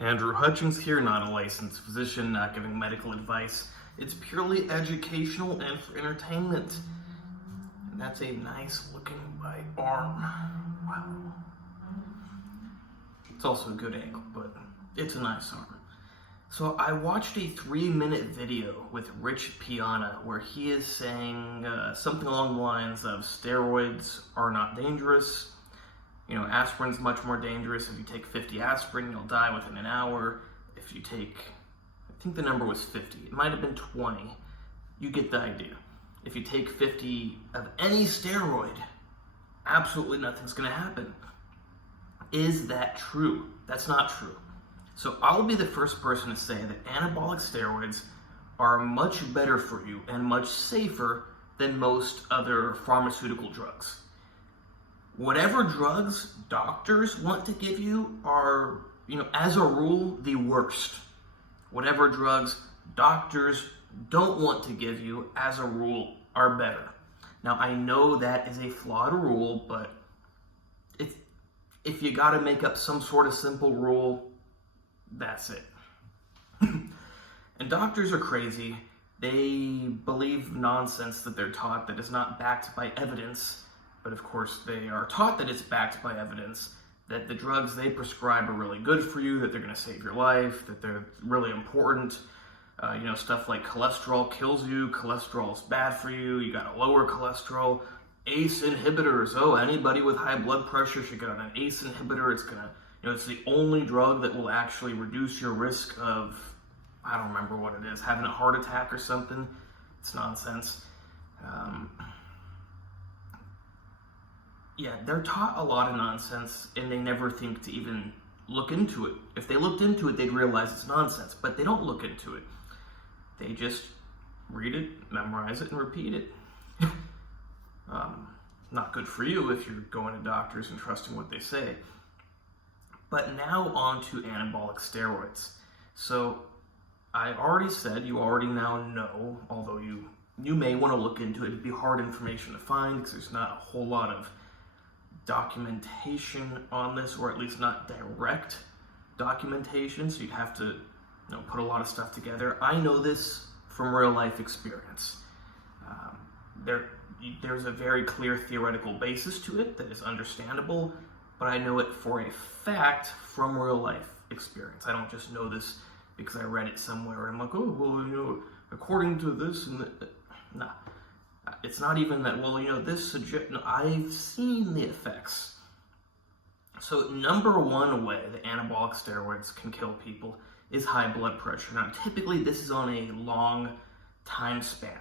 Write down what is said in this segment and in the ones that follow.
Andrew Hutchins here, not a licensed physician, not giving medical advice. It's purely educational and for entertainment. And that's a nice looking right arm. Wow. It's also a good angle, but it's a nice arm. So I watched a 3-minute video with Piana where he is saying something along the lines of steroids are not dangerous. You know, aspirin's much more dangerous. If you take 50 aspirin, you'll die within an hour. If you take, I think the number was 50. It might have been 20. You get the idea. If you take 50 of any steroid, absolutely nothing's gonna happen. Is that true? That's not true. So I'll be the first person to say that anabolic steroids are much better for you and much safer than most other pharmaceutical drugs. Whatever drugs doctors want to give you are, as a rule, the worst. Whatever drugs doctors don't want to give you, as a rule, are better. Now, I know that is a flawed rule, but if you gotta make up some sort of simple rule, that's it. And doctors are crazy. They believe nonsense that they're taught that is not backed by evidence. But of course, they are taught that it's backed by evidence, that the drugs they prescribe are really good for you, that they're going to save your life, that they're really important. Stuff like cholesterol kills you, cholesterol is bad for you, you got to lower cholesterol. ACE inhibitors, anybody with high blood pressure should get on an ACE inhibitor. It's going to, it's the only drug that will actually reduce your risk of, I don't remember what it is, having a heart attack or something. It's nonsense. Yeah, they're taught a lot of nonsense and they never think to even look into it. If they looked into it, they'd realize it's nonsense, but they don't look into it. They just read it, memorize it, and repeat it. Not good for you if you're going to doctors and trusting what they say. But now on to anabolic steroids. So I already said, you already now know, although you may want to look into it. It'd be hard information to find because there's not a whole lot of documentation on this, or at least not direct documentation, so you'd have to put a lot of stuff together. I know this from real life experience. There's a very clear theoretical basis to it that is understandable, but I know it for a fact from real life experience. I don't just know this because I read it somewhere and I'm like, according to this and that. Nah. It's not even that, this suggests, no, I've seen the effects. So number one way that anabolic steroids can kill people is high blood pressure. Now, typically this is on a long time span,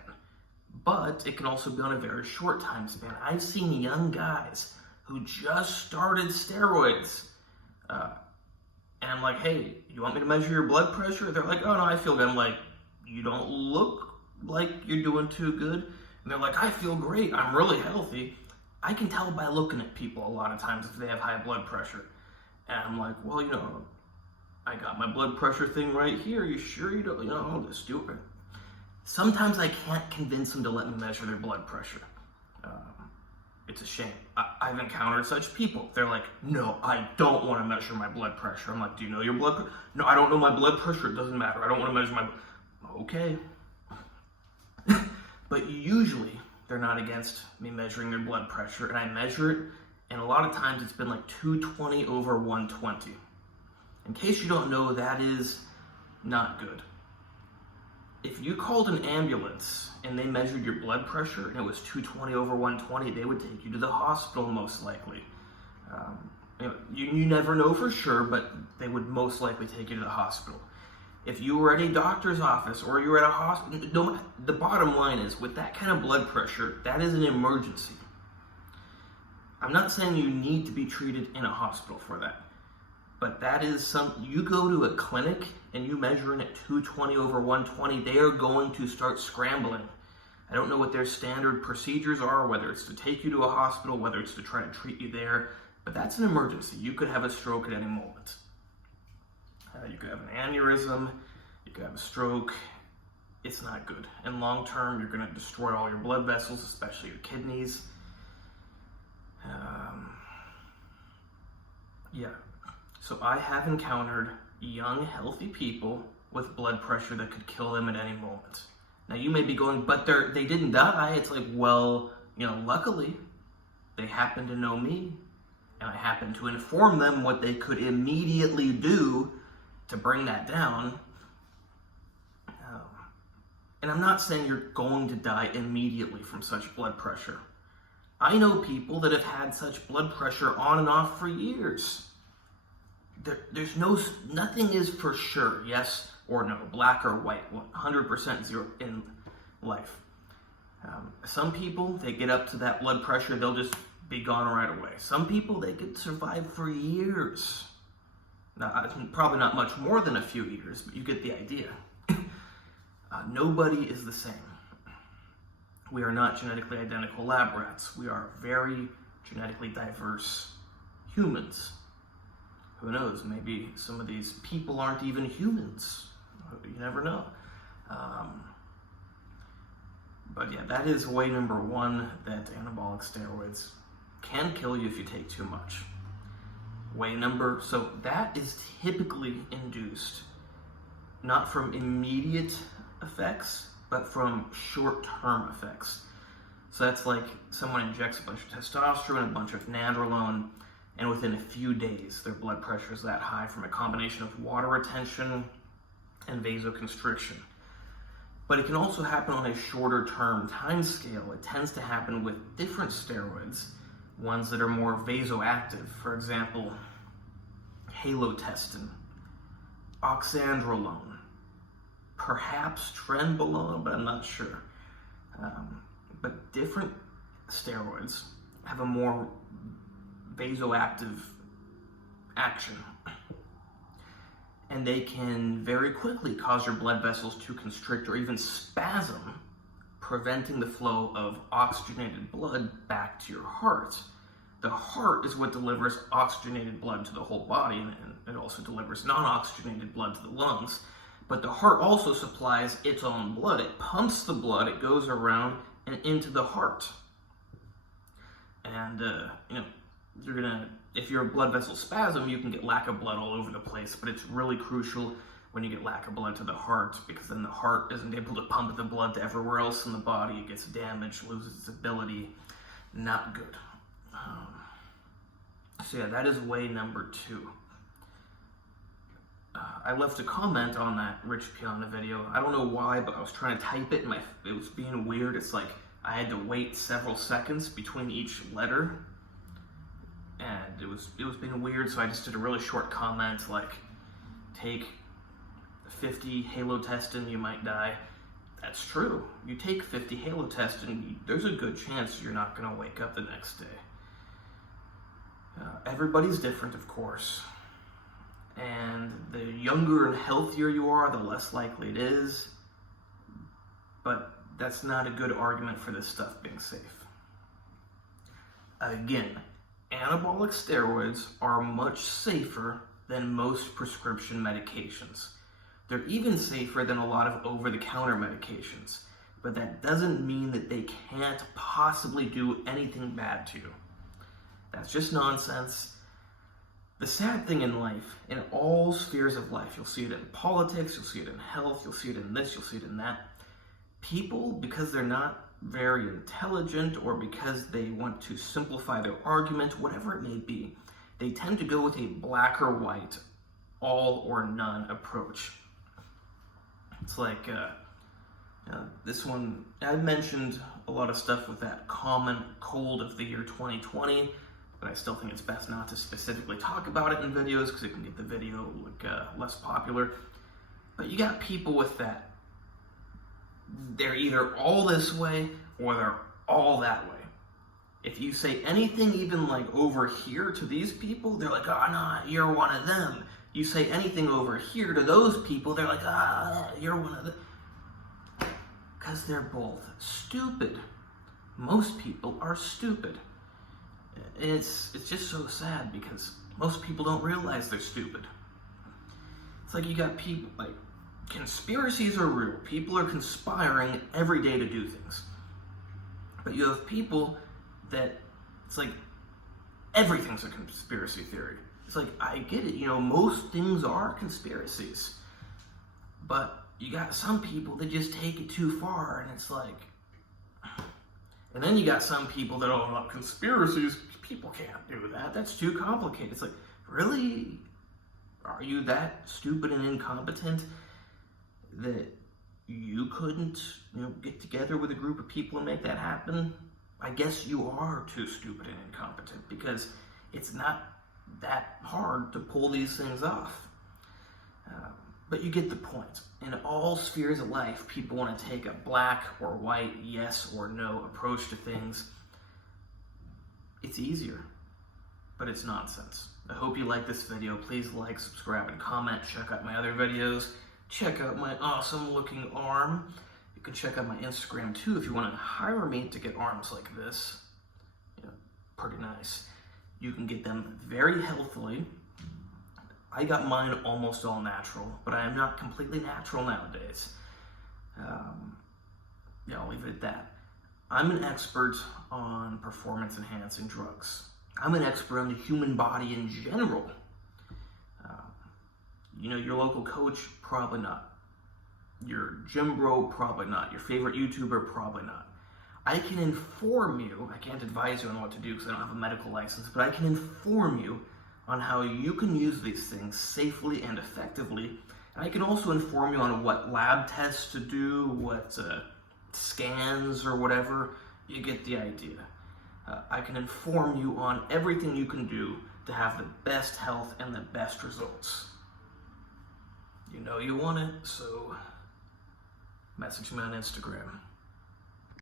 but it can also be on a very short time span. I've seen young guys who just started steroids, and I'm like, hey, you want me to measure your blood pressure? They're like, oh no, I feel good. I'm like, you don't look like you're doing too good. And they're like, I feel great, I'm really healthy. I can tell by looking at people a lot of times if they have high blood pressure. And I'm like, well, I got my blood pressure thing right here. You sure you don't, I'll just do it. Sometimes I can't convince them to let me measure their blood pressure. It's a shame. I've encountered such people. They're like, no, I don't want to measure my blood pressure. I'm like, do you know your blood pressure? No, I don't know my blood pressure. It doesn't matter. I don't want to measure my... Okay. But usually, they're not against me measuring their blood pressure, and I measure it, and a lot of times it's been like 220 over 120. In case you don't know, that is not good. If you called an ambulance and they measured your blood pressure and it was 220 over 120, they would take you to the hospital most likely. You never know for sure, but they would most likely take you to the hospital. If you were at a doctor's office or you were at a hospital, the bottom line is, with that kind of blood pressure, that is an emergency. I'm not saying you need to be treated in a hospital for that, but that is you go to a clinic and you measure in at 220 over 120, they are going to start scrambling. I don't know what their standard procedures are, whether it's to take you to a hospital, whether it's to try to treat you there, but that's an emergency. You could have a stroke at any moment. You could have an aneurysm, you could have a stroke. It's not good. And long term, you're going to destroy all your blood vessels, especially your kidneys. Yeah. So I have encountered young, healthy people with blood pressure that could kill them at any moment. Now you may be going, but they didn't die. It's like, well, luckily they happen to know me, and I happen to inform them what they could immediately do to bring that down. And I'm not saying you're going to die immediately from such blood pressure. I know people that have had such blood pressure on and off for years. Nothing is for sure, yes or no, black or white, 100% zero in life. Some people, they get up to that blood pressure, they'll just be gone right away. Some people, they could survive for years. Now, probably not much more than a few years, but you get the idea. Nobody is the same. We are not genetically identical lab rats. We are very genetically diverse humans. Who knows? Maybe some of these people aren't even humans. You never know. But yeah, that is way number one, that anabolic steroids can kill you if you take too much. So that is typically induced not from immediate effects, but from short-term effects. So that's like someone injects a bunch of testosterone, a bunch of nandrolone, and within a few days, their blood pressure is that high from a combination of water retention and vasoconstriction. But it can also happen on a shorter-term time scale. It tends to happen with different steroids, ones that are more vasoactive. For example, halotestin, oxandrolone, perhaps trenbolone, but I'm not sure. But different steroids have a more vasoactive action, and they can very quickly cause your blood vessels to constrict or even spasm, preventing the flow of oxygenated blood back to your heart. The heart is what delivers oxygenated blood to the whole body, and it also delivers non-oxygenated blood to the lungs. But the heart also supplies its own blood. It pumps the blood, it goes around and into the heart. And, if your blood vessel spasm, you can get lack of blood all over the place, but it's really crucial when you get lack of blood to the heart, because then the heart isn't able to pump the blood to everywhere else in the body. It gets damaged, loses its ability. Not good. So yeah, that is way number two. I left a comment on that Rich Piana video. I don't know why, but I was trying to type it and it was being weird. It's like I had to wait several seconds between each letter, and it was being weird. So I just did a really short comment like, take 50 halotestin, you might die. That's true. You take 50 halotestin, there's a good chance you're not going to wake up the next day. Everybody's different, of course. And the younger and healthier you are, the less likely it is. But that's not a good argument for this stuff being safe. Again, anabolic steroids are much safer than most prescription medications. They're even safer than a lot of over-the-counter medications. But that doesn't mean that they can't possibly do anything bad to you. That's just nonsense. The sad thing in life, in all spheres of life, you'll see it in politics, you'll see it in health, you'll see it in this, you'll see it in that. People, because they're not very intelligent or because they want to simplify their argument, whatever it may be, they tend to go with a black or white, all or none approach. It's like, this one, I mentioned a lot of stuff with that common cold of the year 2020, but I still think it's best not to specifically talk about it in videos because it can get the video less popular. But you got people with that. They're either all this way or they're all that way. If you say anything even like over here to these people, they're like, oh no, you're one of them. You say anything over here to those people, they're like, you're one of them. Because they're both stupid. Most people are stupid. It's just so sad because most people don't realize they're stupid. It's like you got people, like, conspiracies are real. People are conspiring every day to do things. But you have people that, it's like, everything's a conspiracy theory. It's like, I get it, most things are conspiracies. But you got some people that just take it too far, and it's like... And then you got some people that, not conspiracies, people can't do that. That's too complicated. It's like, really? Are you that stupid and incompetent that you couldn't, get together with a group of people and make that happen? I guess you are too stupid and incompetent, because it's not that hard to pull these things off. But you get the point. In all spheres of life, people want to take a black or white, yes or no approach to things. It's easier, but it's nonsense. I hope you like this video. Please like, subscribe, and comment. Check out my other videos. Check out my awesome looking arm. You can check out my Instagram too if you want to hire me to get arms like this. Pretty nice. You can get them very healthily. I got mine almost all natural, but I am not completely natural nowadays. I'll leave it at that. I'm an expert on performance-enhancing drugs. I'm an expert on the human body in general. Your local coach, probably not. Your gym bro, probably not. Your favorite YouTuber, probably not. I can inform you, I can't advise you on what to do because I don't have a medical license, but I can inform you on how you can use these things safely and effectively. And I can also inform you on what lab tests to do, what scans or whatever. You get the idea. I can inform you on everything you can do to have the best health and the best results. You know you want it, so message me on Instagram.